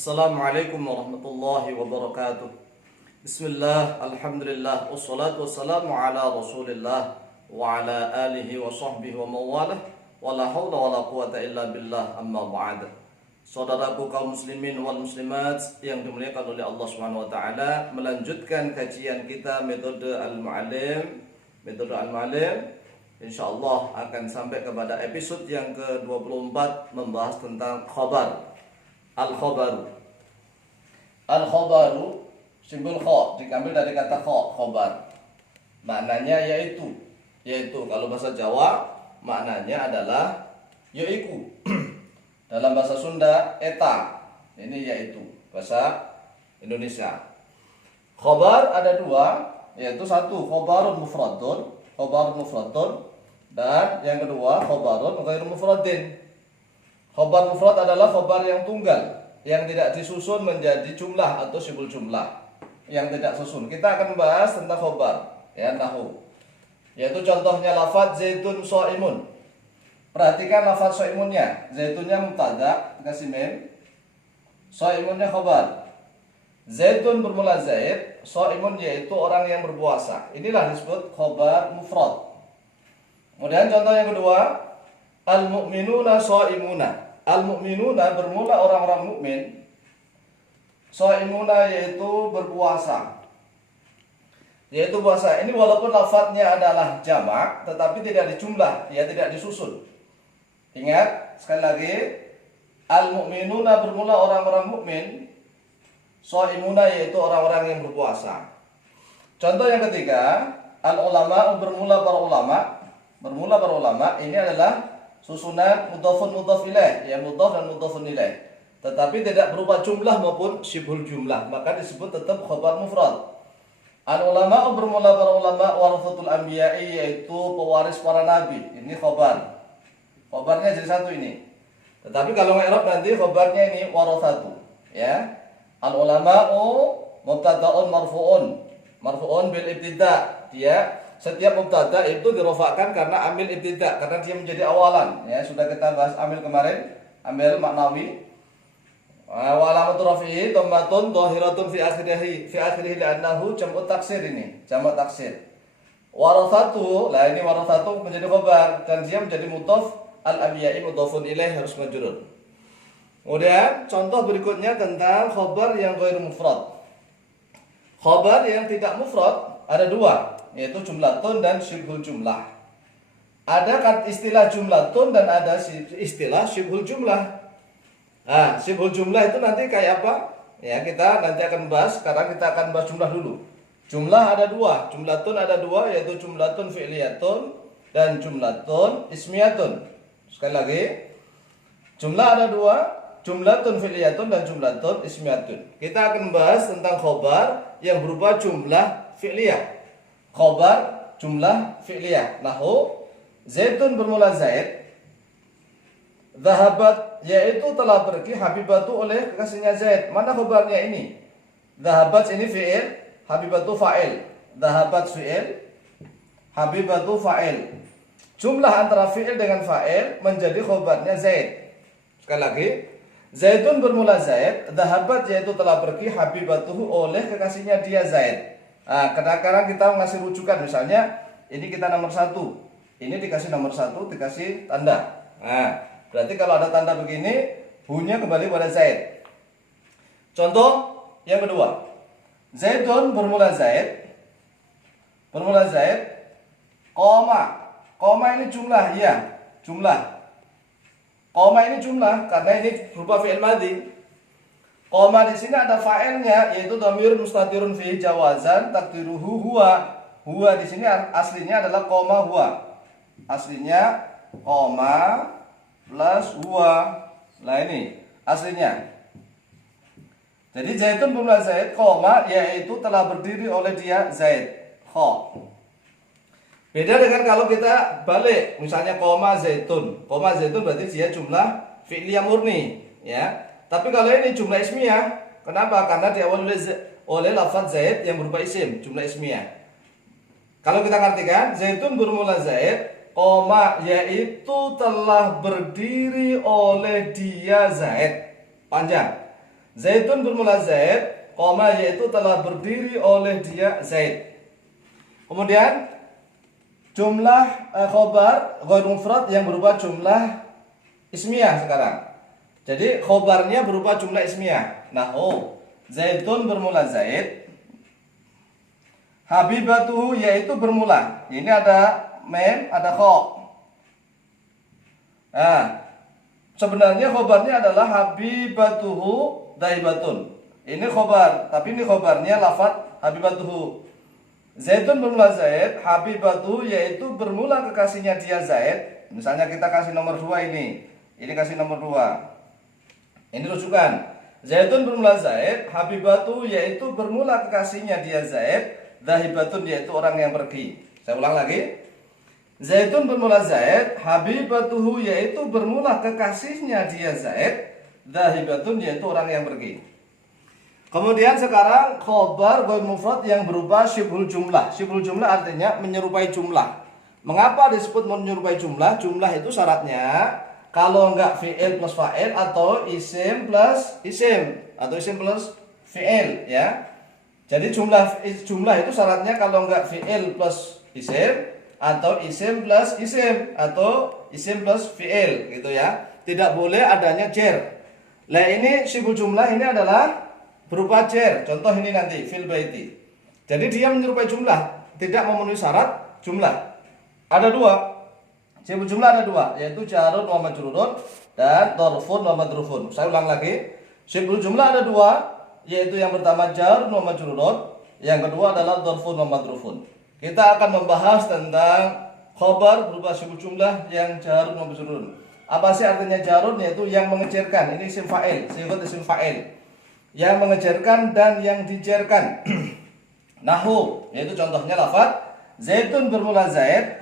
Assalamualaikum warahmatullahi wabarakatuh. Bismillah, alhamdulillah, wassalatu wassalamu ala rasulillah wa ala alihi wa sahbihi wa mawalah wa la hawla wa la quwata illa billah, amma ba'd. Saudaraku kaum muslimin wal muslimat yang dimuliakan oleh Allah Subhanahu wa taala, melanjutkan kajian kita metode al-mu'allim. Insyaallah akan sampai kepada episode yang ke-24 membahas tentang khabar. Al-khabaru. Al-khabaru simbol kha diambil dari kata khobar. Maknanya yaitu kalau bahasa Jawa maknanya adalah yaiku. Dalam bahasa Sunda eta. Ini yaitu bahasa Indonesia. Khabar ada dua, yaitu satu khabarun mufradun dan yang kedua khabarun ghairu mufradin. Khobar mufrad adalah khobar yang tunggal, yang tidak disusun menjadi jumlah atau simbol jumlah, yang tidak susun. Kita akan bahas tentang khobar, ya, nahu. Yaitu contohnya lafaz zaitun shaimun. Perhatikan lafaz shaimunnya. Zaitunnya mubtada, dikasih mim. Shaimunnya khobar. Zaitun bermula zait, shaimun yaitu orang yang berpuasa. Inilah disebut khobar mufrad. Kemudian contoh yang kedua, al-mu'minuna shaimuna. Al-mu'minuna bermula orang-orang mukmin. Shaimuna yaitu berpuasa. Yaitu puasa. Ini walaupun lafadznya adalah jamak, tetapi tidak dijumlah, ya, tidak disusun. Ingat sekali lagi, al-mu'minuna bermula orang-orang mukmin. Shaimuna yaitu orang-orang yang berpuasa. Contoh yang ketiga, al-ulama bermula para ulama. Bermula para ulama ini adalah susunan mudhafun mudhaf ilaih, ya, mudhaf dan mudhafun ilaih. Tetapi tidak berupa jumlah maupun syibhul jumlah, maka disebut tetap khabar mufrad. Al-ulama bermula para ulama warathatul anbiya'i, yaitu pewaris para nabi. Ini khabar. Khabarnya jadi satu ini. Tetapi kalau i'rab nanti khabarnya ini warathatu, ya. Al-ulama'u mubtada'un marfu'un bil ibtida', dia setiap mubtada itu dirofakkan karena amil ibtida, karena dia menjadi awalan, ya, sudah kita bahas amil kemarin, amil maknawi. Wa alamatu rafi'i dhammatun dhahiratun fi akhirih li'annahu jam'u taksir, ini jamak taksir. Warathatu, lah ini warathatu menjadi khabar dan dia menjadi mudhaf, al-anbiya'i mudhafun ilaih harus majrur. Kemudian contoh berikutnya tentang khabar yang ghairu mufrad. Khabar yang tidak mufrad ada dua, yaitu jumlatun dan syibhul jumlah. Ada istilah jumlatun dan ada istilah syibhul jumlah. Nah, syibhul jumlah itu nanti kayak apa? Ya, kita nanti akan bahas. Sekarang kita akan bahas jumlah dulu. Jumlah ada dua, jumlatun ada dua, yaitu jumlatun fi'liyatun dan jumlatun ismiyatun. Sekali lagi, jumlah ada dua, jumlatun fi'liyatun dan jumlatun ismiyatun. Kita akan bahas tentang khobar yang berupa jumlah fi'liyah. Khobar jumlah fi'liyah. Nahu zaitun bermula zaid, dhahabat yaitu telah pergi, habibatu oleh kekasihnya Zaid. Mana khobarnya ini? Dhahabat ini fi'il, habibatu fa'il. Dhahabat fi'il, habibatu fa'il. Jumlah antara fi'il dengan fa'il menjadi khobarnya Zaid. Sekali lagi, zaitun bermula zaid, dhahabat yaitu telah pergi, habibatuhu oleh kekasihnya dia Zaid. Nah, kadang-kadang kita ngasih rujukan, misalnya ini kita nomor 1, ini dikasih nomor 1, dikasih tanda. Nah, berarti kalau ada tanda begini, hunya kembali pada Zaid. Contoh yang kedua, zaitun bermula zaid, koma ini jumlah, ya, jumlah. Koma ini jumlah karena ini berupa fi'il madhi. Koma di sini ada fa'ilnya, yaitu dhamir mustatirun fi jawazan takdiruhu huwa. Huwa di sini aslinya adalah koma huwa. Aslinya koma plus huwa. Nah ini aslinya. Jadi zaitun bermula zaid, koma yaitu telah berdiri oleh dia Zaid. Kha. Beda dengan kalau kita balik, misalnya koma zaitun. Koma zaitun berarti dia jumlah fi'liyah murni, ya. Tapi kalau ini jumlah ismiyah, kenapa? Karena diawali oleh lafaz zaid yang berupa isim, jumlah ismiyah. Kalau kita ngartikan, zaitun bermula zaid, koma yaitu telah berdiri oleh dia Zaid. Panjang. Zaidun bermula Zaid, koma yaitu telah berdiri oleh dia Zaid. Kemudian jumlah khobar ghair mufrad yang berupa jumlah ismiyah sekarang. Jadi khobarnya berupa jumlah ismiyah. Nahu Zaidun bermula Zaid, habibatuhu yaitu bermula. Ini ada mem, ada kho. Nah, sebenarnya khobarnya adalah habibatuhu daibatun. Ini khobar, tapi ini khobarnya lafadz habibatuhu. Zaidun bermula Zaid, habibatuhu yaitu bermula kekasihnya dia Zaid. Misalnya kita kasih nomor 2 ini. Ini kasih nomor 2. Ini rujukan. Zaidun bermula Zaid, habibatuhu yaitu bermula kekasihnya dia Zaid, dahibatun yaitu orang yang pergi. Saya ulang lagi. Zaidun bermula Zaid, habibatuhu yaitu bermula kekasihnya dia Zaid, dahibatun yaitu orang yang pergi. Kemudian sekarang khobar ghair mufrad yang berupa syibhul jumlah. Syibhul jumlah artinya menyerupai jumlah. Mengapa disebut menyerupai jumlah? Jumlah itu syaratnya kalau enggak fi'il plus fa'il atau isim plus isim atau isim plus fi'il ya. Jadi jumlah itu syaratnya kalau enggak fi'il plus isim atau isim plus isim atau isim plus fi'il gitu ya. Tidak boleh adanya jar. Lah ini syibhul jumlah ini adalah berupa jar. Contoh ini nanti fil baiti. Jadi dia menyerupai jumlah, tidak memenuhi syarat jumlah. Ada 2. Syibhul jumlah ada 2, yaitu jarun wa majrurun dan dzarfun wa madrufun. Saya ulang lagi. Syibhul jumlah ada 2, yaitu yang pertama jarun wa majrurun, yang kedua adalah dzarfun wa madrufun. Kita akan membahas tentang khobar berupa syibhul jumlah yang jarun wa majrurun. Apa sih artinya jarun? Yaitu yang mengejarkan. Ini isim fa'il, sigat isim fa'il. Yang mengejarkan dan yang dijarkan. Nahu, yaitu contohnya lafaz Zaidun bermula Zaid,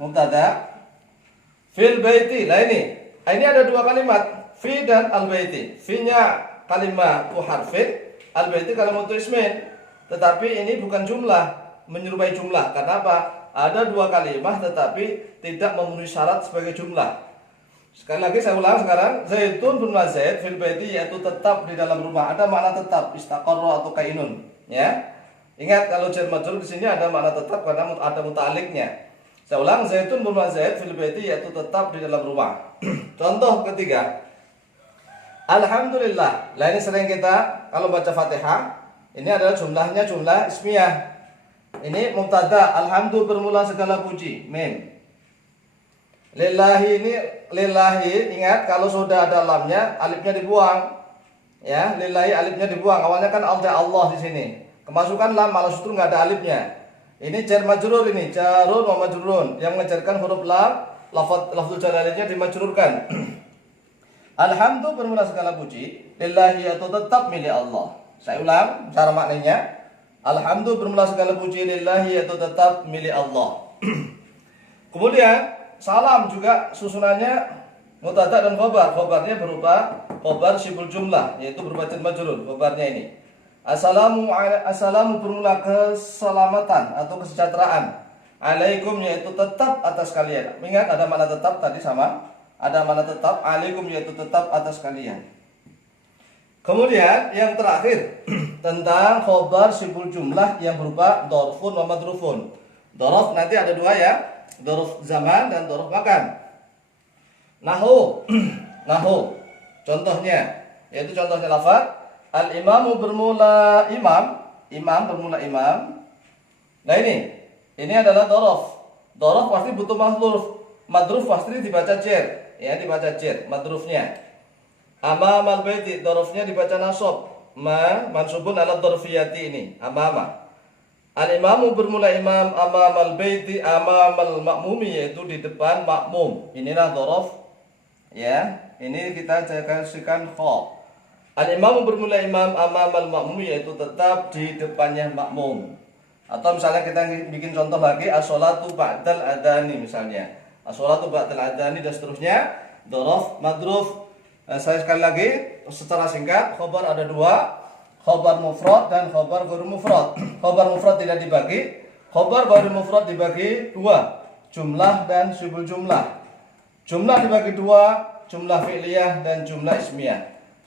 mubtada, fil baiti. Lah ini ada 2 kalimat, fi dan al baiti. Fi-nya kalimat harfin, al baiti kalimat ismin. Tetapi ini bukan jumlah, menyerupai jumlah. Karena apa? Ada 2 kalimat tetapi tidak memenuhi syarat sebagai jumlah. Sekali lagi saya ulang sekarang. Zaidun bermula Zaid fil baiti yaitu tetap di dalam rumah. Ada makna tetap, istaqarra atau kainun, ya. Ingat kalau jar majrur di sini ada makna tetap karena ada muta'alliqnya. Saya ulang, Zaidun bermula Zaid fil baiti yaitu tetap di dalam rumah. Contoh ketiga. Alhamdulillah. Lah ini sering kita kalau baca Fatihah, ini adalah jumlahnya jumlah ismiyah. Ini mubtada, alhamdu bermula segala puji, mim. Lillahi ini lillahi, ingat kalau sudah ada lamnya alifnya dibuang. Ya, lillahi alifnya dibuang. Awalnya kan Allah di sini. Kemasukan lam malah justru enggak ada alifnya. Ini jar majrur ini, jarun wa majrurun. Yang mengejarkan huruf lam, lafzul jalalainnya dimajrurkan. Alhamdu bermula segala puji, lillahi atau tetap milik Allah. Saya ulang cara maknanya. Alhamdu bermula segala puji, lillahi atau tetap milik Allah. Kemudian salam juga susunannya mubtada dan khobar. Khobarnya berupa khobar syibhul jumlah, yaitu berupa jar majrur. Khobarnya ini. Assalamu bermula keselamatan atau kesejahteraan. Alaikum yaitu tetap atas kalian. Ingat ada makna tetap tadi sama. Ada makna tetap. Alaikum yaitu tetap atas kalian. Kemudian yang terakhir tentang khobar syibhul jumlah yang berupa dzarfun wa madrufun. Dzarf nanti ada 2 ya. Dzarf zaman dan dzarf makan. Nahu. Contohnya yaitu contohnya lafaz al-imamu bermula imam, imam bermula imam. Nah ini adalah dzarf. Dzarf pasti butuh mahdhuf. Madruf pasti dibaca jar, ya dibaca jar madrufnya. Amamal baiti dzarfnya dibaca nasab. Mansubun ala dzarfiyati ini, amama. Al-imamu bermula imam, amamal baiti, amamal ma'mumi yaitu di depan makmum. Inilah dzarf. Ya, ini kita kasihkan kha. Al-imamu bermula imam, amamal ma'mumi yaitu tetap di depannya makmum. Atau misalnya kita bikin contoh lagi, as-sholatu ba'dal adani misalnya. As-sholatu ba'dal adani dan seterusnya. Dzarf, madruf. Saya sekali lagi secara singkat, khobar ada 2, khobar mufrad dan khobar ghair mufrad. Khobar mufrad tidak dibagi, khobar ghair mufrad dibagi 2, jumlah dan syibhul jumlah. Jumlah dibagi 2, jumlah fi'liyah dan jumlah ismiyah.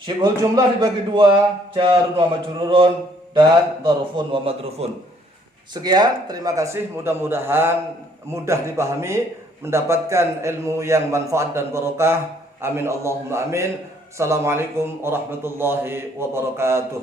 Syibhul jumlah dibagi dua, jarun wa majrurun dan dzarfun wa madrufun. Sekian, terima kasih. Mudah-mudahan mudah dipahami, mendapatkan ilmu yang manfaat dan barokah. Amin Allahumma amin. Assalamualaikum warahmatullahi wabarakatuh.